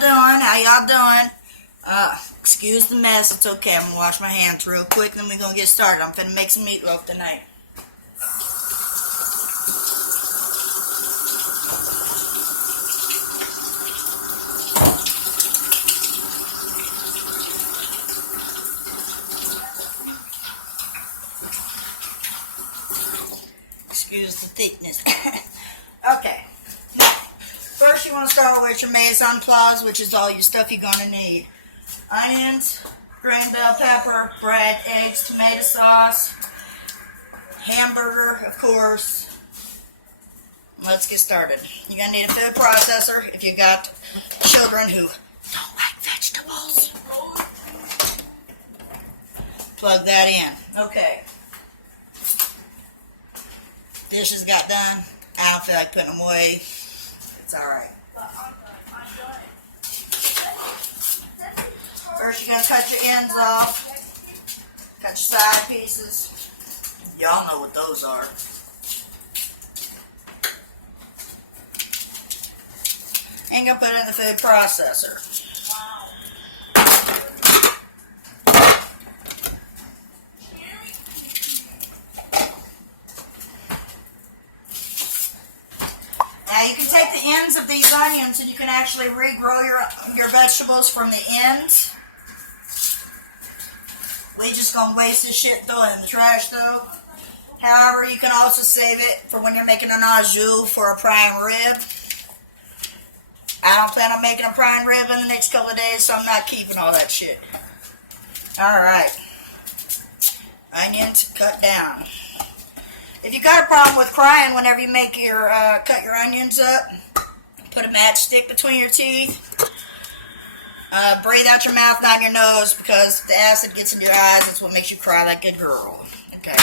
doing? How y'all doing? Excuse the mess. It's okay. I'm gonna wash my hands real quick, then we're gonna get started. I'm finna make some meatloaf tonight. Excuse the thickness. Okay. First, you want to start with your mise en place, which is all your stuff you're gonna need: onions, green bell pepper, bread, eggs, tomato sauce, hamburger, of course. Let's get started. You're gonna need a food processor if you got children who don't like vegetables. Plug that in. Okay. Dishes got done. I don't feel like putting them away. It's alright. First, you're going to cut your ends off. Cut your side pieces. Y'all know what those are. And going to put it in the food processor. Now you can take the ends of these onions and you can actually regrow your vegetables from the ends. We just gonna waste this shit, throw it in the trash though. However, you can also save it for when you're making an au jus for a prime rib. I don't plan on making a prime rib in the next couple of days, so I'm not keeping all that shit. Alright. Onions cut down. If you got a problem with crying whenever you make your cut your onions up, put a matchstick between your teeth. Breathe out your mouth, not your nose, because the acid gets in your eyes. That's what makes you cry like a girl. Okay.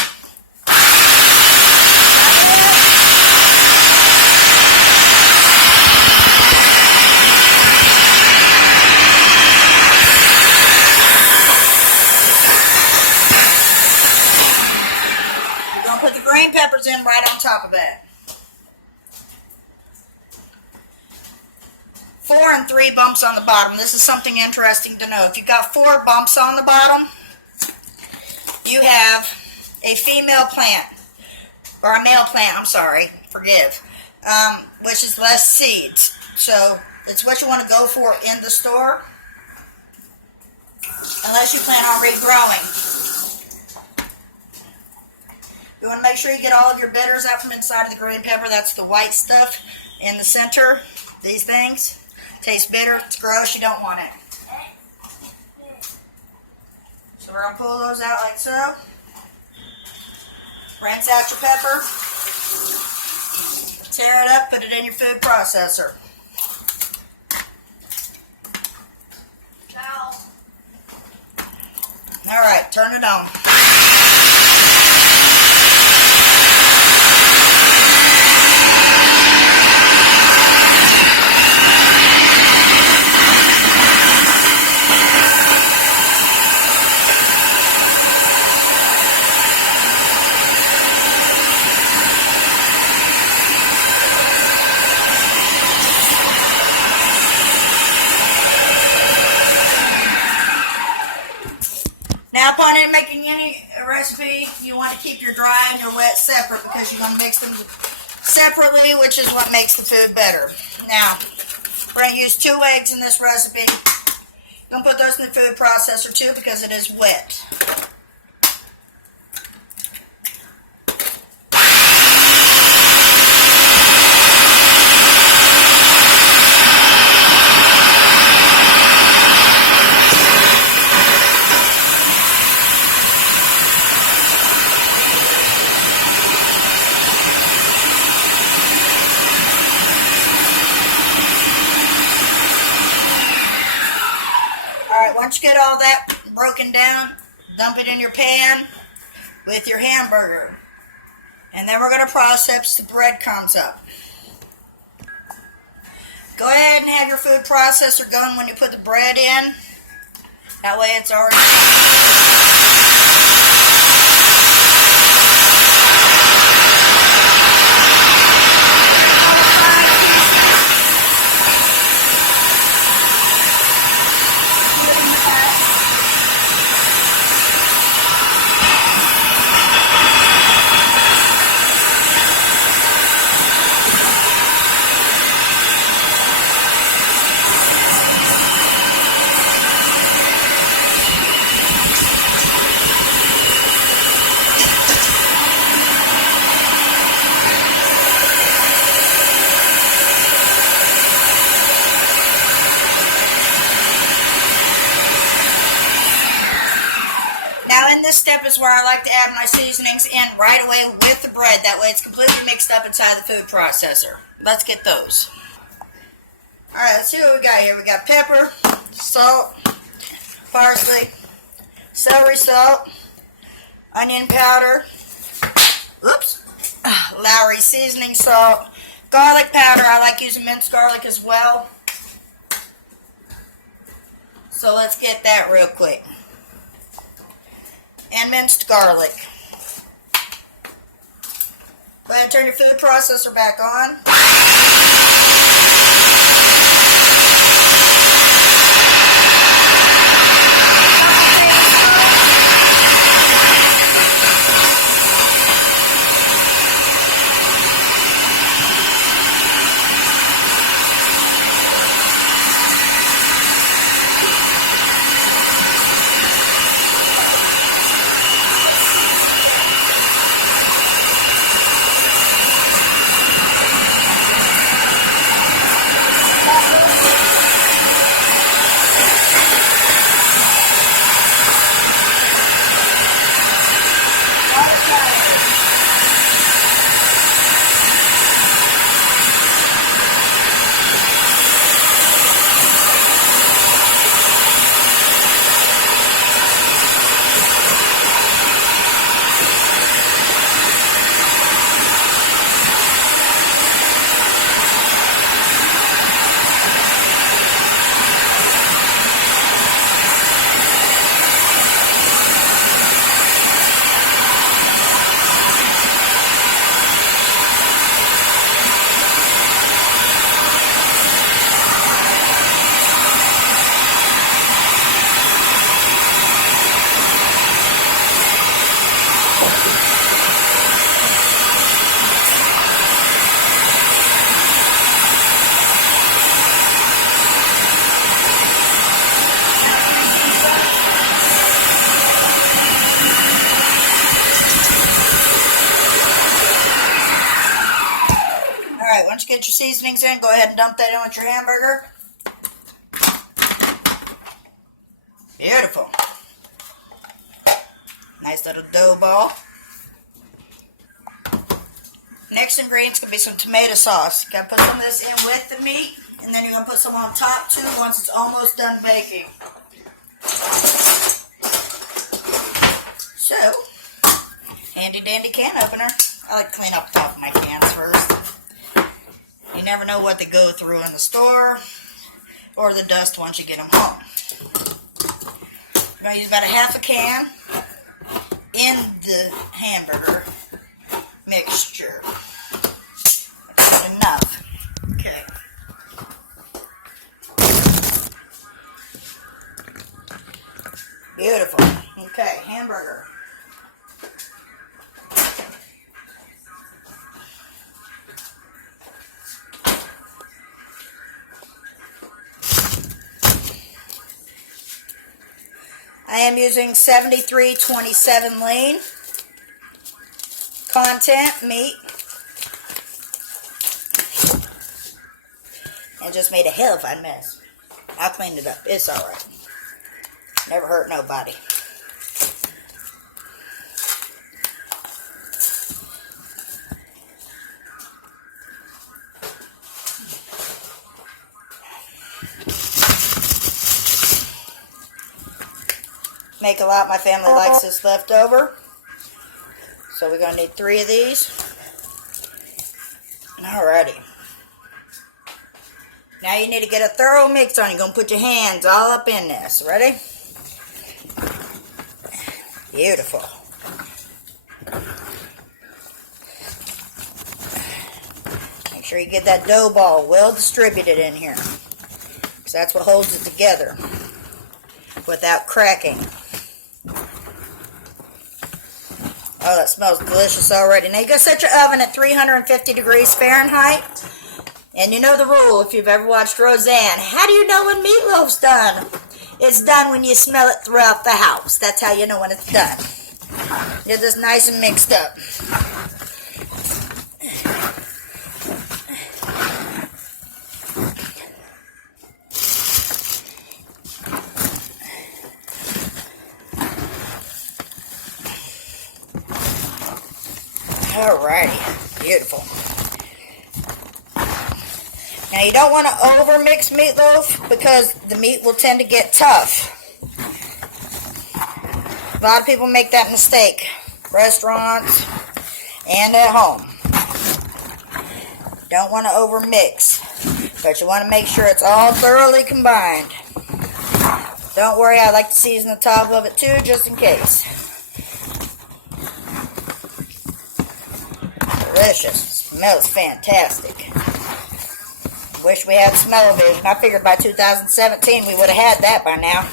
Put the green peppers in right on top of that. 4 and 3 bumps on the bottom. This is something interesting to know. If you've got 4 bumps on the bottom, you have a female plant, or a male plant, I'm sorry, forgive, which is less seeds. So it's what you want to go for in the store, unless you plan on regrowing. You want to make sure you get all of your bitters out from inside of the green pepper. That's the white stuff in the center. These things taste bitter. It's gross. You don't want it. So we're going to pull those out like so. Rinse out your pepper. Tear it up. Put it in your food processor. Alright, turn it on. Now, upon making any recipe, you want to keep your dry and your wet separate because you want to mix them separately, which is what makes the food better. Now, we're going to use 2 eggs in this recipe. Don't put those in the food processor too because it is wet. Once you get all that broken down, dump it in your pan with your hamburger. And then we're going to process the breadcrumbs up. Go ahead and have your food processor going when you put the bread in. That way it's already... like to add my seasonings in right away with the bread. That way it's completely mixed up inside the food processor. Let's get those. Alright, let's see what we got here. We got pepper, salt, parsley, celery salt, onion powder, Lowry seasoning salt, garlic powder. I like using minced garlic as well. So let's get that real quick. And minced garlic. Go ahead and turn your food processor back on. Alright, once you get your seasonings in, go ahead and dump that in with your hamburger. Beautiful. Nice little dough ball. Next ingredient's going to be some tomato sauce. You're going to put some of this in with the meat, and then you're going to put some on top too once it's almost done baking. So, handy dandy can opener. I like to clean up the top of my cans first. You never know what they go through in the store or the dust once you get them home. I'm going to use about a half a can in the hamburger mixture. That's enough. Okay. Beautiful. Okay, hamburger. I am using 7327 lean content meat, and just made a hellified mess. I cleaned it up. It's alright. Never hurt nobody. Make a lot. My family likes this left over. So we're going to need 3 of these. Alrighty. Now you need to get a thorough mix on. You're going to put your hands all up in this. Ready? Beautiful. Make sure you get that dough ball well distributed in here, because that's what holds it together without cracking. Oh, that smells delicious already. Now you go set your oven at 350 degrees Fahrenheit. And you know the rule if you've ever watched Roseanne. How do you know when meatloaf's done? It's done when you smell it throughout the house. That's how you know when it's done. Get this nice and mixed up. Alrighty, beautiful. Now you don't want to over mix meatloaf because the meat will tend to get tough. A lot of people make that mistake, restaurants and at home. Don't want to over mix, but you want to make sure it's all thoroughly combined. Don't worry, I like to season the top of it too, just in case. Delicious. Smells fantastic. Wish we had smell-o-vision. I figured by 2017 we would have had that by now.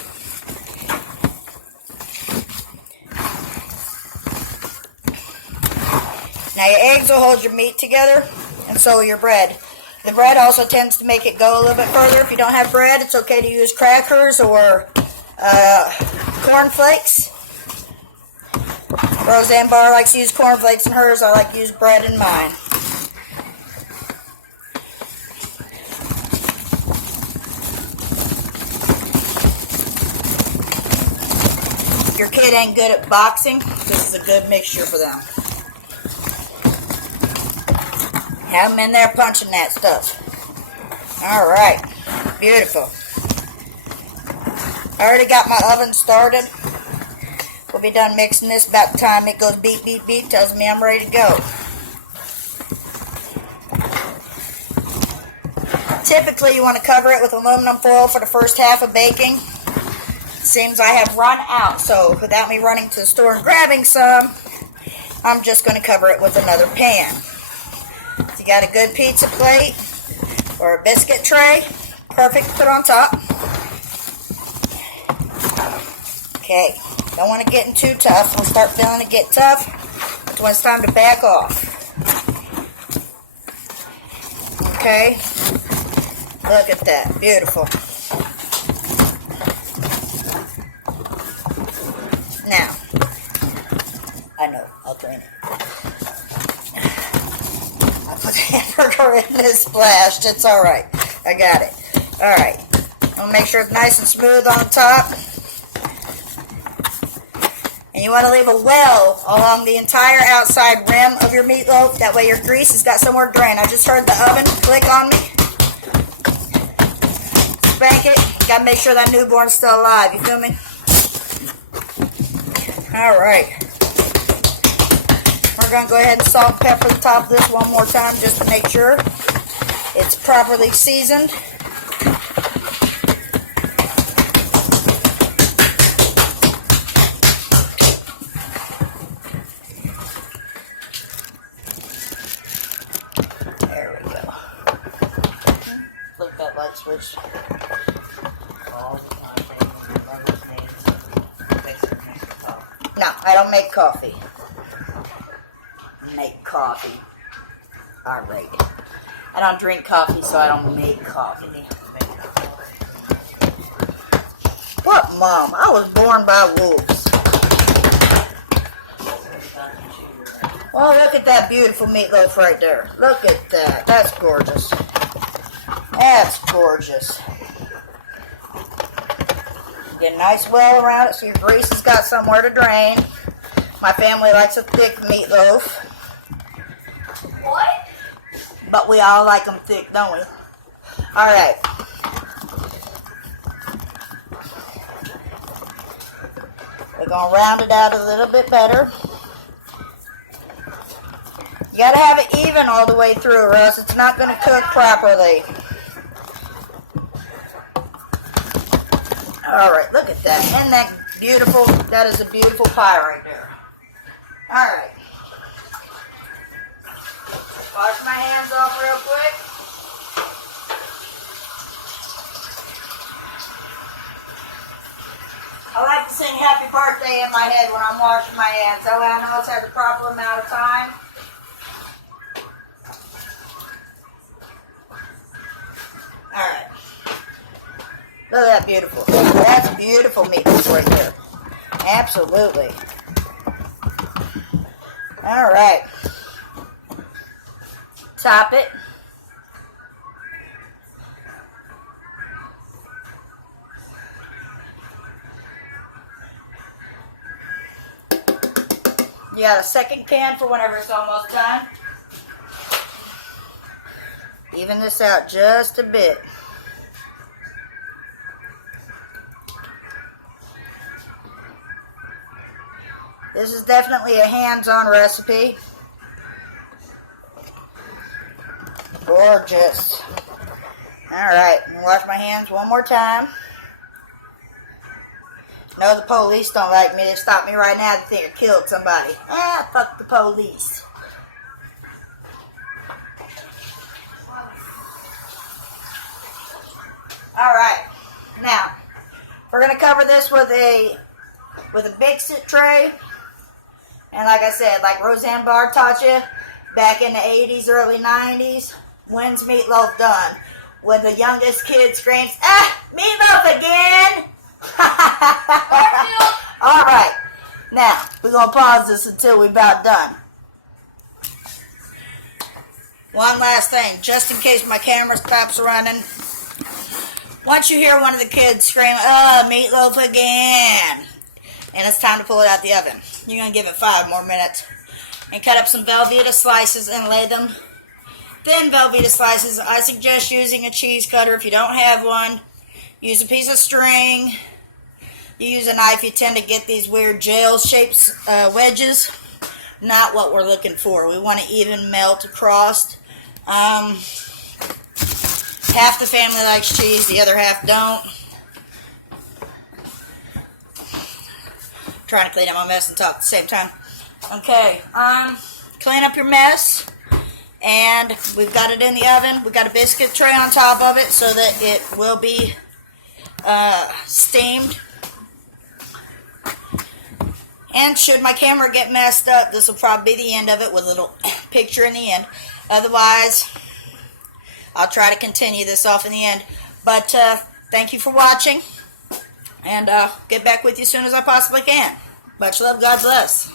Now your eggs will hold your meat together, and so will your bread. The bread also tends to make it go a little bit further. If you don't have bread, it's okay to use crackers or corn flakes. Roseanne Barr likes to use corn flakes in hers. I like to use bread in mine. If your kid ain't good at boxing, this is a good mixture for them. Have them in there punching that stuff. Alright, beautiful. I already got my oven started. We'll be done mixing this about the time it goes beep, beep, beep, tells me I'm ready to go. Typically, you want to cover it with aluminum foil for the first half of baking. Seems I have run out, so without me running to the store and grabbing some, I'm just going to cover it with another pan. If you got a good pizza plate or a biscuit tray, perfect to put on top. Okay, don't want to get in too tough. We'll start feeling it get tough. That's when it's time to back off. Okay, look at that, beautiful. Now, I know, I'll drain it. I put the hamburger in this splashed. It's alright. I got it. Alright. I'll make sure it's nice and smooth on top. And you want to leave a well along the entire outside rim of your meatloaf. That way your grease has got somewhere to drain. I just heard the oven click on me. Spank it. Got to make sure that newborn's still alive. You feel me? Alright. We're going to go ahead and salt and pepper the top of this one more time just to make sure it's properly seasoned. There we go. Flip that light switch. No, I don't make coffee. Make coffee. Alright. I don't drink coffee, so I don't make coffee. What, Mom? I was born by wolves. Well, look at that beautiful meatloaf right there. Look at that. That's gorgeous. That's gorgeous. Get a nice well around it so your grease has got somewhere to drain. My family likes a thick meatloaf. What? But we all like them thick, don't we? Alright. We're going to round it out a little bit better. You got to have it even all the way through or else it's not going to cook properly. Alright, look at that. Isn't that beautiful? That is a beautiful pie right there. Alright. Wash my hands off real quick. I like to sing happy birthday in my head when I'm washing my hands. That way I know it's had the proper amount of time. Alright. Look at that beautiful. That's beautiful meatloaf right there. Absolutely. Alright. Top it. You got a second can for whenever it's almost done. Even this out just a bit. This is definitely a hands-on recipe. Gorgeous. Alright, wash my hands one more time. No, the police don't like me. They stop me right now. They think I killed somebody. Ah, fuck the police. Alright, now, we're going to cover this with a Big-Sit tray. And like I said, like Roseanne Barr taught you back in the 80s, early 90s, when's meatloaf done? When the youngest kid screams, ah, meatloaf again! Alright, now, we're going to pause this until we're about done. One last thing, just in case my camera stops running. Once you hear one of the kids scream, oh, meatloaf again, and it's time to pull it out the oven, you're going to give it 5 more minutes. And cut up some Velveeta slices and lay them thin Velveeta slices. I suggest using a cheese cutter. If you don't have one, use a piece of string. You use a knife, you tend to get these weird gel shapes, wedges. Not what we're looking for. We want to even melt across. Half the family likes cheese, the other half don't. Trying to clean up my mess and talk at the same time. Okay, clean up your mess. And we've got it in the oven. We've got a biscuit tray on top of it so that it will be steamed. And should my camera get messed up, this will probably be the end of it with a little picture in the end. Otherwise, I'll try to continue this off in the end. But thank you for watching. And I'll get back with you as soon as I possibly can. Much love. God bless.